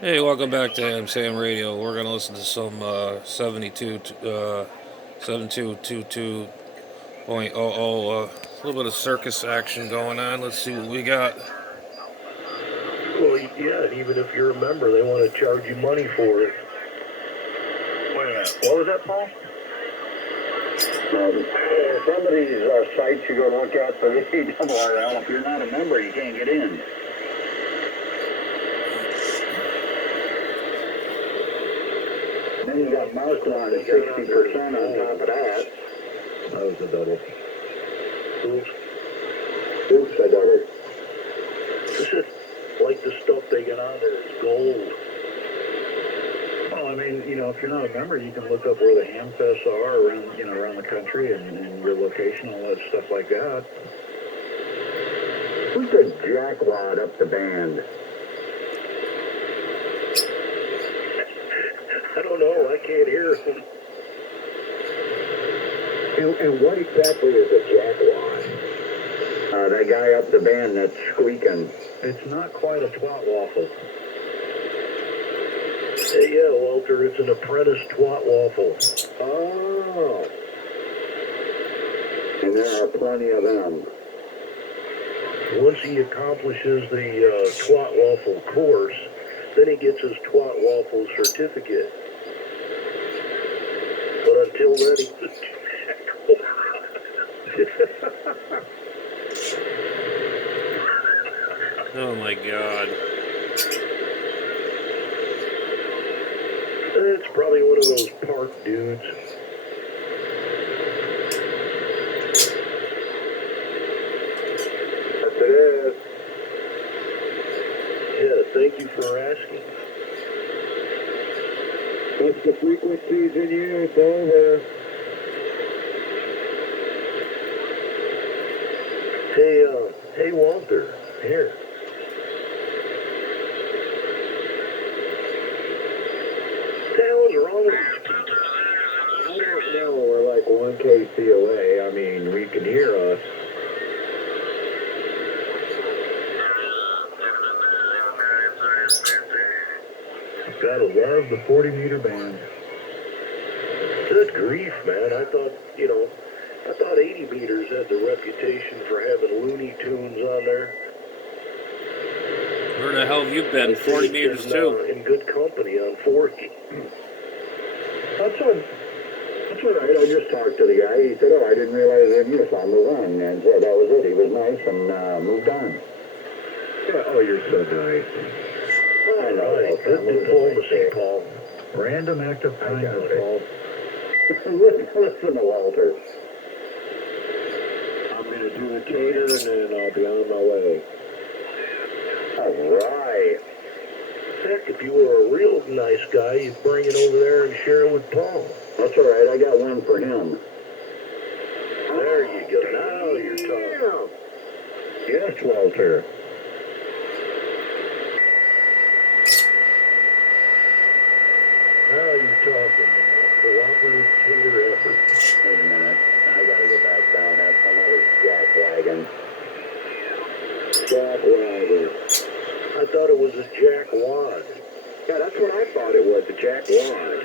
Hey, welcome back to Ham Sam Radio. We're gonna listen to some 7222.00. A little bit of circus action going on. Let's see what we got. Well, yeah, and even if you're a member, they want to charge you money for it. Wait a minute. What was that, Paul? Some of these sites you go look at for the ERL, if you're not a member, you can't get in. Then you got marked on at 60% on top of that. That was a double. Oops, I got it. This is like the stuff they get on there is gold. Well, I mean, if you're not a member, you can look up where the ham fests are around the country and your location, all that stuff like that. Who's the jackwad up the band? I don't know. I can't hear them. And what exactly is a jackwad? That guy up the band that's squeaking. It's not quite a twat waffle. Hey, yeah, Walter, it's an apprentice twat waffle. Oh. And there are plenty of them. Once he accomplishes the twat waffle course, then he gets his twat waffle certificate. But until then, he's a jackwad. Oh my God. It's probably one of those park dudes. Yes, it is. Yeah, thank you for asking. What's the frequencies in use over? Hey, Walter, here. What the hell is wrong with these people? I don't know. We're like 1 KCOA. I mean, we can hear us. Gotta love the 40-meter band. Good grief, man. I thought 80 meters had the reputation for having Looney Tunes on there. Where the hell have you been? I 40 think meters in, too. In good company on 40. That's all right. I just talked to the guy. He said, I didn't realize they knew us on the run. And said that was it. He was nice and moved on. Yeah, oh, you're so nice. I know. Right. Good diplomacy, Paul. Random act of kindness, Paul. Listen to Walter. I'm going to do a cater and then I'll be on my way. All right. Heck, if you were a real nice guy, you'd bring it over there and share it with Paul. That's all right. I got one for him. There you go. Now you're talking. Yes, Walter. Now you're talking. Cooperative cater effort. Wait a minute. I got to go back down. That's some other jack wagon. Jack wagon. I thought it was a jackwad. Yeah, that's what I thought it was, a jack wad.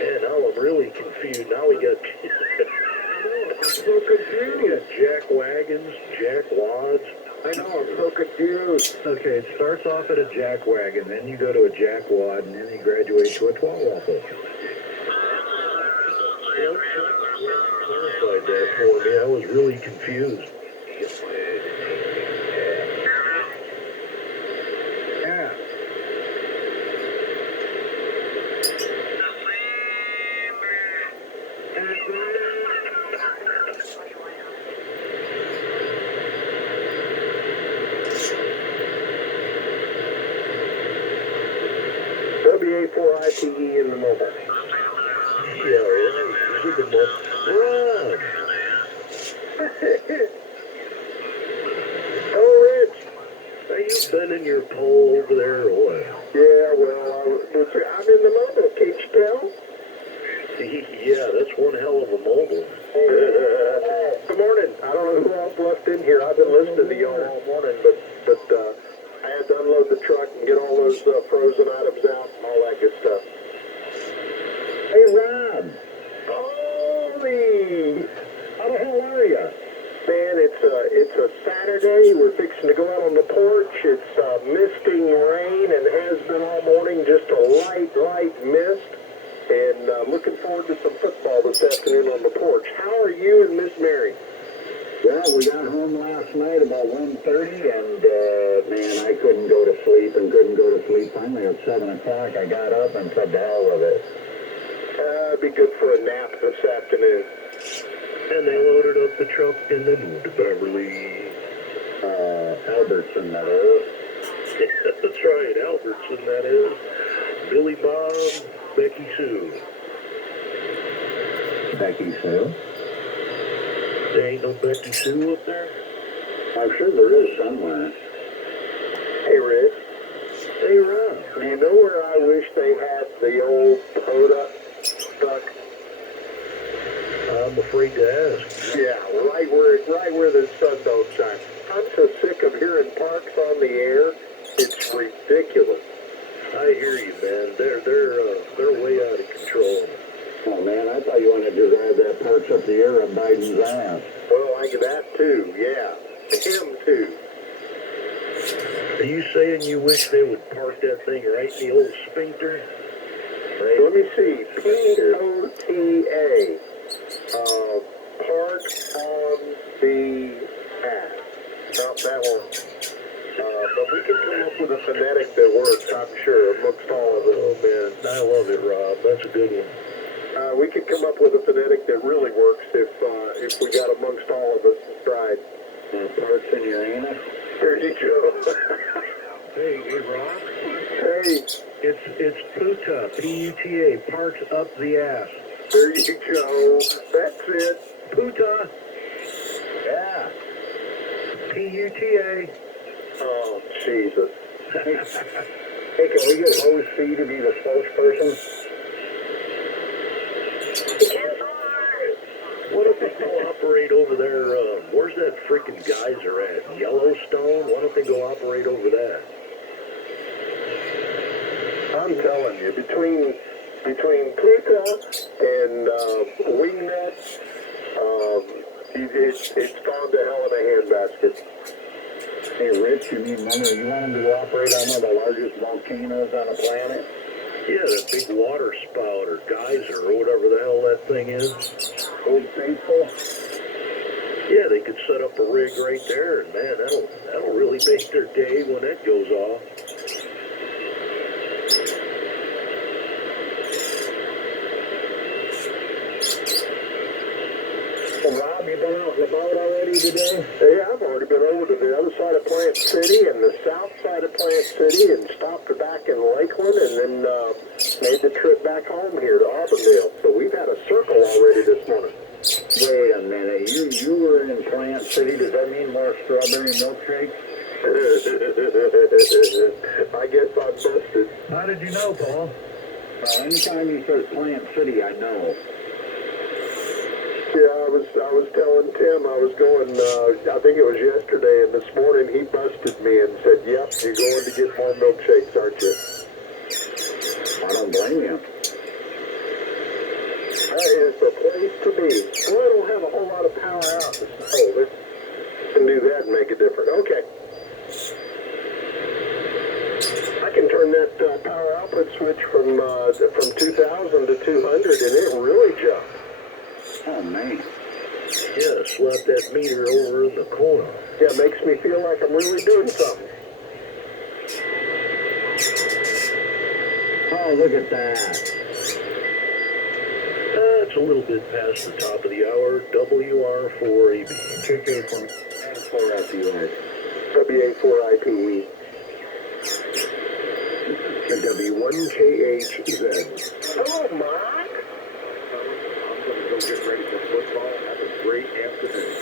Man, now I'm really confused. Now we got... I'm so confused. We got jack wagons, jack wads. I know, I'm so confused. Okay, it starts off at a jack wagon, then you go to a jack wad, and then you graduate to a twat waffle. Clarified that for me. I was really confused. Yeah. WA4ITE in the mobile. Yeah, right. Look at that. Run! Oh, Rich, are you bending your pole over there or what? Yeah, well, I'm in the mobile, can't you tell? Yeah, that's one hell of a mobile. Good morning. I don't know who else left in here. I've been listening to y'all all morning, but I had to unload the those frozen items out, all that good stuff. Hey, Rob. Holy! How the hell are you? Man, it's a Saturday. We're fixing to go out on the porch. It's misting rain and has been all morning, just a light mist. And looking forward to some football this afternoon on the porch. How are you and Miss Mary? Well, we got home last night about 1:30, and, man, I couldn't go to sleep. Finally, at 7 o'clock, I got up and said, the hell with it. It'd be good for a nap this afternoon. And they loaded up the truck and then moved to Beverly. Albertson, that is. That's right, Albertson, that is. Billy Bob, Becky Sue. Becky Sue. There ain't no Becky Sue up there? I'm sure there is somewhere. Hey, Rick. Hey, Rob. Do you know where I wish they had the old Poda stuck? I'm afraid to ask. Yeah, right where the sun don't shine. I'm so sick of hearing parks on the air. It's ridiculous. I hear you, man. They're way out of control. Oh, man, I thought you wanted to drive that parts up the air on Biden's ass. Well, I get that too. Yeah, him too. Are you saying you wish they would park that thing right in the old sphincter? Right? Let me see. POTA. Park on the ass. No, that won't. But we can come up with a phonetic that works, I'm sure, amongst all of us. Oh, man. I love it, Rob. That's a good one. We could come up with a phonetic that really works if we got amongst all of us and tried. Parts in your anus? There you go. Hey, Rob. Hey, It's PUTA, P-U-T-A, parks up the ass. there you go. That's it. PUTA, Yeah. P-U-T-A. Oh, Jesus. Hey, can we get Rose C to be the spokesperson? What if they go operate over there, where's that freaking geyser at? Yellowstone? Why don't they go operate over that? I'm telling you, between Puka and Wingnut, it's gone to hell in a handbasket. Hey, Rich, you want them to operate on one of the largest volcanoes on the planet? Yeah, that big water spout or geyser or whatever the hell that thing is. Old Faithful? Yeah, they could set up a rig right there, and man, that'll really make their day when that goes off. Well, Rob, you been out and about already today? Yeah, I've already been over to the other side of Plant City and the south side of Plant City and stopped back in Lakeland and then made the trip back home here to Auburndale. So we've had a circle already this morning. Wait a minute, you were in Plant City. Does that mean more strawberry milkshakes? I guess I'm busted. How did you know, Paul? Anytime he says Plant City, I know. Yeah, I was telling Tim I was going, I think it was yesterday, and this morning he busted me and said, yep, you're going to get more milkshakes, aren't you? I don't blame you. That is the place to be. Well, I don't have a whole lot of power out. Oh, this can do that and make a difference. Okay. I can turn that power output switch from 2000 to 200, and it really jumped. Oh, man. Yeah, slap that meter over in the corner. Yeah, it makes me feel like I'm really doing something. Oh, look at that. It's a little bit past the top of the hour. WR4AB. Ticket from N4FUS. WA4IPE. W1KHZ. Hello, Mark. I'm going to go get ready for football. Have a great afternoon.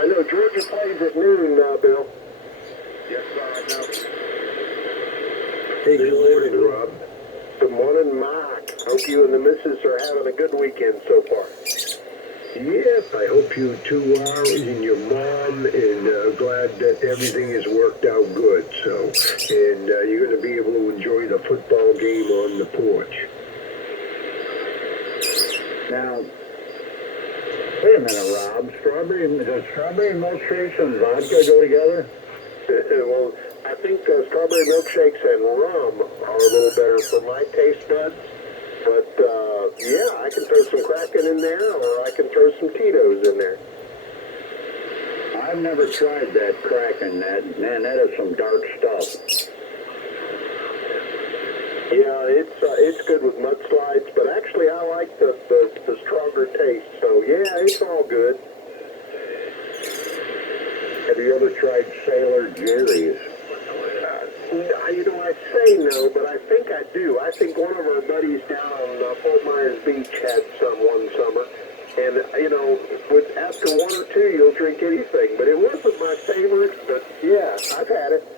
I know Georgia plays at noon now, Bill. Yes, sir, I know. Hey, good morning, Rob. Good morning, Mark. Hope you and the missus are having a good weekend so far. Yes, I hope you two are, and your mom, and glad that everything has worked out good. So, and you're going to be able to enjoy the football game on the porch. Now, wait a minute, Rob. Does strawberry milkshakes and vodka go together? Well, I think strawberry milkshakes and rum are a little better for my taste buds. But, yeah, I can throw some Kraken in there, or I can throw some Tito's in there. I've never tried that Kraken. Man, that is some dark stuff. Yeah, it's good with mudslides, but actually I like the stronger taste. So, yeah, it's all good. Have you ever tried Sailor Jerry's? You know, I say no, but I think I do. I think one of our buddies down on Fort Myers Beach had some one summer. And, you know, after one or two, you'll drink anything. But it wasn't my favorite, but yeah, I've had it.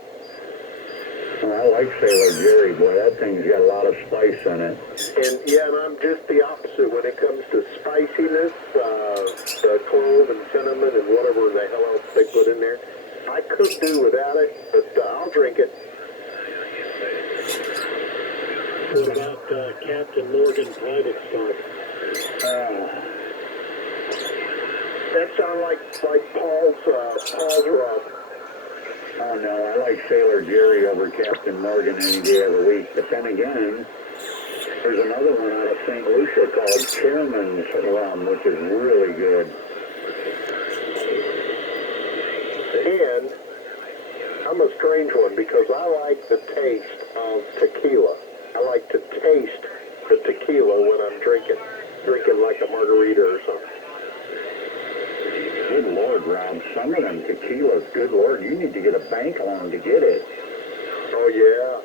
Oh, I like Sailor Jerry, boy. That thing's got a lot of spice in it. And, yeah, and I'm just the opposite when it comes to spiciness, the clove and cinnamon and whatever the hell else they put in there. I could do without it, but I'll drink it. What about Captain Morgan private stock? That sounds like Paul's rub. Oh, no, I like Sailor Jerry over Captain Morgan any day of the week. But then again, there's another one out of St. Lucia called Chairman's Rum, which is really good. And I'm a strange one because I like the taste of tequila. I like to taste the tequila when I'm drinking like a margarita or something. Good Lord, Rob, some of them tequilas, good Lord, you need to get a bank loan to get it. Oh, yeah.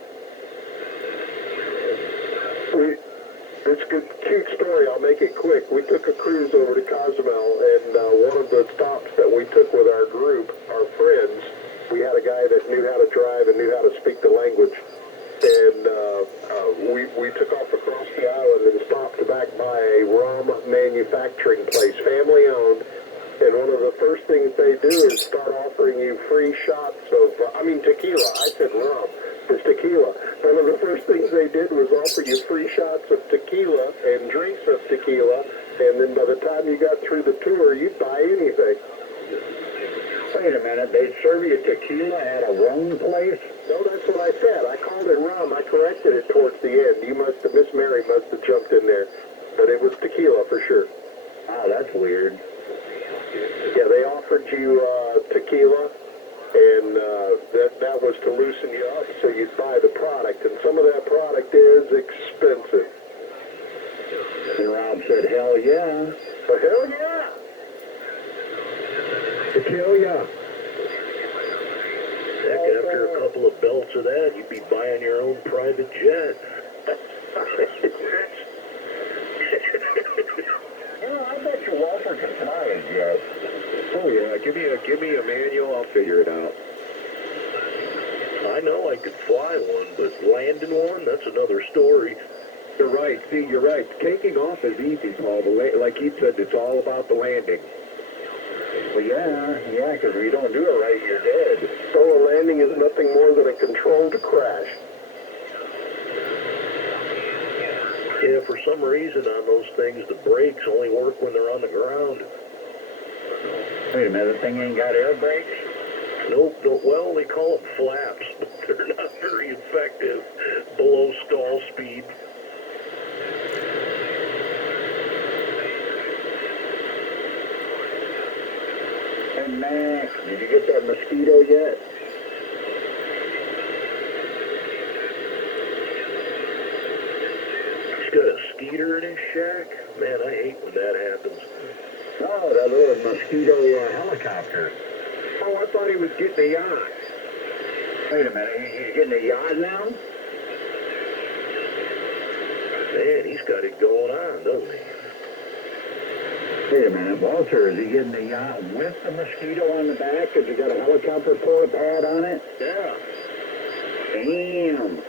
It's a cute story. I'll make it quick. We took a cruise over to Cozumel, and one of the stops that we took with our group, our friends, we had a guy that knew how to drive and knew how to speak the language. And we took off across the island and stopped back by a rum manufacturing place, family owned. And one of the first things they do is start offering you free shots of, tequila. I said rum. It's tequila. One of the first things they did was offer you free shots of tequila and drinks of tequila. And then by the time you got through the tour, you'd buy anything. Wait a minute, they serve you tequila at a rum place? No, that's what I said. I called it rum. I corrected it towards the end. Miss Mary must have jumped in there. But it was tequila for sure. Oh, that's weird. Yeah, they offered you tequila, and that was to loosen you up so you'd buy the product. And some of that product is expensive. And Rob said, hell yeah. But hell yeah! Tequila. Heck, after a couple of belts of that, you'd be buying your own private jet. I bet you Walter can fly a jet. Oh yeah, give me a manual. I'll figure it out. I know I could fly one, but landing one, that's another story. You're right. See, you're right. Taking off is easy, Paul. Like he said, it's all about the landing. Well, yeah, because if you don't do it right, you're dead. Solo landing is nothing more than a controlled crash. Yeah, for some reason on those things, the brakes only work when they're on the ground. Wait a minute, the thing ain't got air brakes? Nope, well, they call them flaps, but they're not very effective below stall speed. Hey, Max, did you get that mosquito yet? He's got a skeeter in his shack. Man, I hate when that happens. No, that little mosquito helicopter. Oh, I thought he was getting a yacht. Wait a minute, he's getting a yacht now? Man, he's got it going on, doesn't he? Wait a minute, Walter, is he getting a yacht with the mosquito on the back? Has he got a helicopter port pad on it? Yeah. Damn.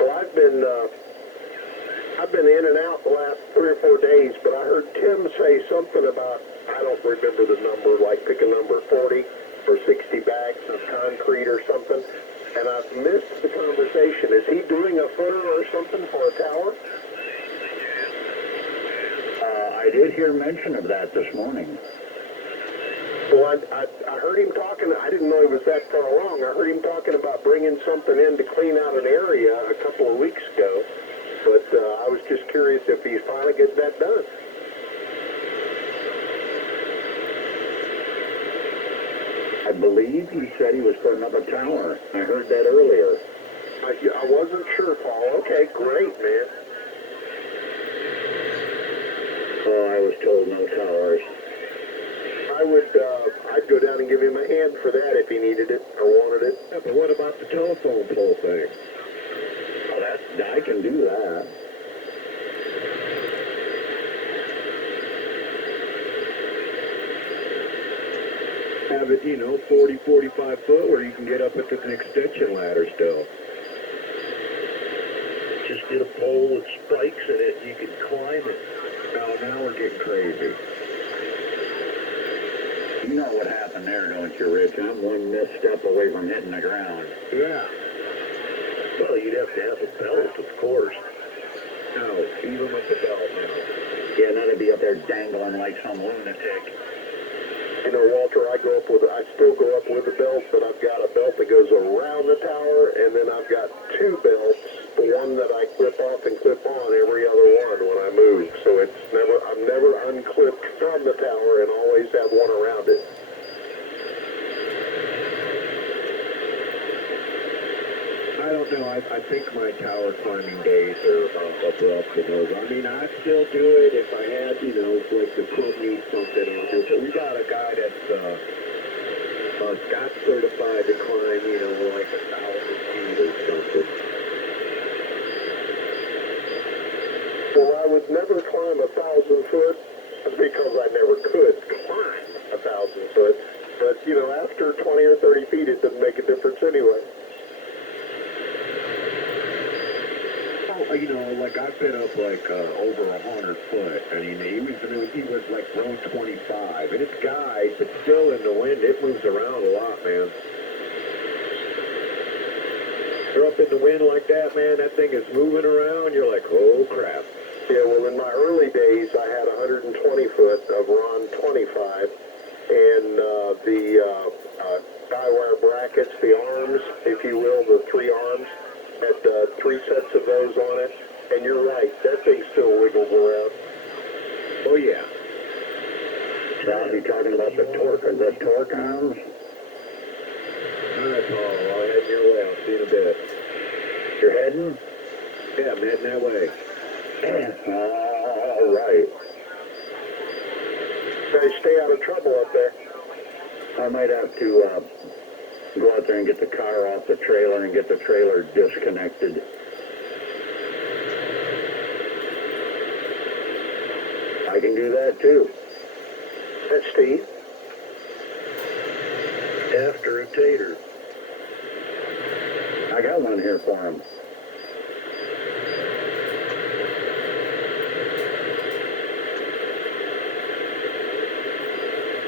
Well, I've I've been in and out the last 3 or 4 days, but I heard Tim say something about, I don't remember the number, like pick a number, 40 or 60 bags of concrete or something, and I've missed the conversation. Is he doing a footer or something for a tower? I did hear mention of that this morning. Well, I heard him talking, I didn't know he was that far along. I heard him talking about bringing something in to clean out an area a couple of weeks ago, but I was just curious if he's finally getting that done. I believe he said he was putting up a tower. I heard that earlier. I wasn't sure, Paul. Okay, great, man. Oh, I was told no towers. I'd go down and give him a hand for that if he needed it or wanted it. Yeah, but what about the telephone pole thing? Oh, I can do that. Have it, 40, 45 foot where you can get up into an extension ladder still. Just get a pole with spikes in it, you can climb it. Now we're getting crazy. You know what happened there, don't you, Rich? I'm one misstep away from hitting the ground. Yeah. Well, you'd have to have a belt, of course. No, even with the belt now. Yeah, now they'd be up there dangling like some lunatic. You know, Walter, I still go up with a belt, but I've got a belt that goes around the tower, and then I've got 2 belts, the one that I clip off and clip on every other one when I move. So I'm never unclipped from the tower and always have one around it. I don't know. I think my tower climbing days are abrupt and over. I mean, I'd still do it if I had, like the crew needs something on it. But we got a guy that's got certified to climb, like 1,000 feet or something. Well, I would never climb 1,000 foot because I never could climb 1,000 foot. But, after 20 or 30 feet, it doesn't make a difference anyway. Like I've been up like over 100 foot. I mean, he was like row 25, and it's guys, but still in the wind, it moves around a lot, man. You're up in the wind like that, man. That thing is moving around. You're like, oh crap. Yeah, well, in my early days, I had 120 foot of Ron 25, and the guy wire brackets, the arms, if you will, the 3 arms, had 3 sets of those on it. And you're right, that thing still wiggles around. Oh yeah. Rob, you talking about the torque arms? All right, Paul. I'll head your way. I'll see you in a bit. You're heading? Yeah, I'm heading that way. All right. Better stay out of trouble up there. I might have to go out there and get the car off the trailer and get the trailer disconnected. I can do that too. That's Steve. After a tater. I got one here for him.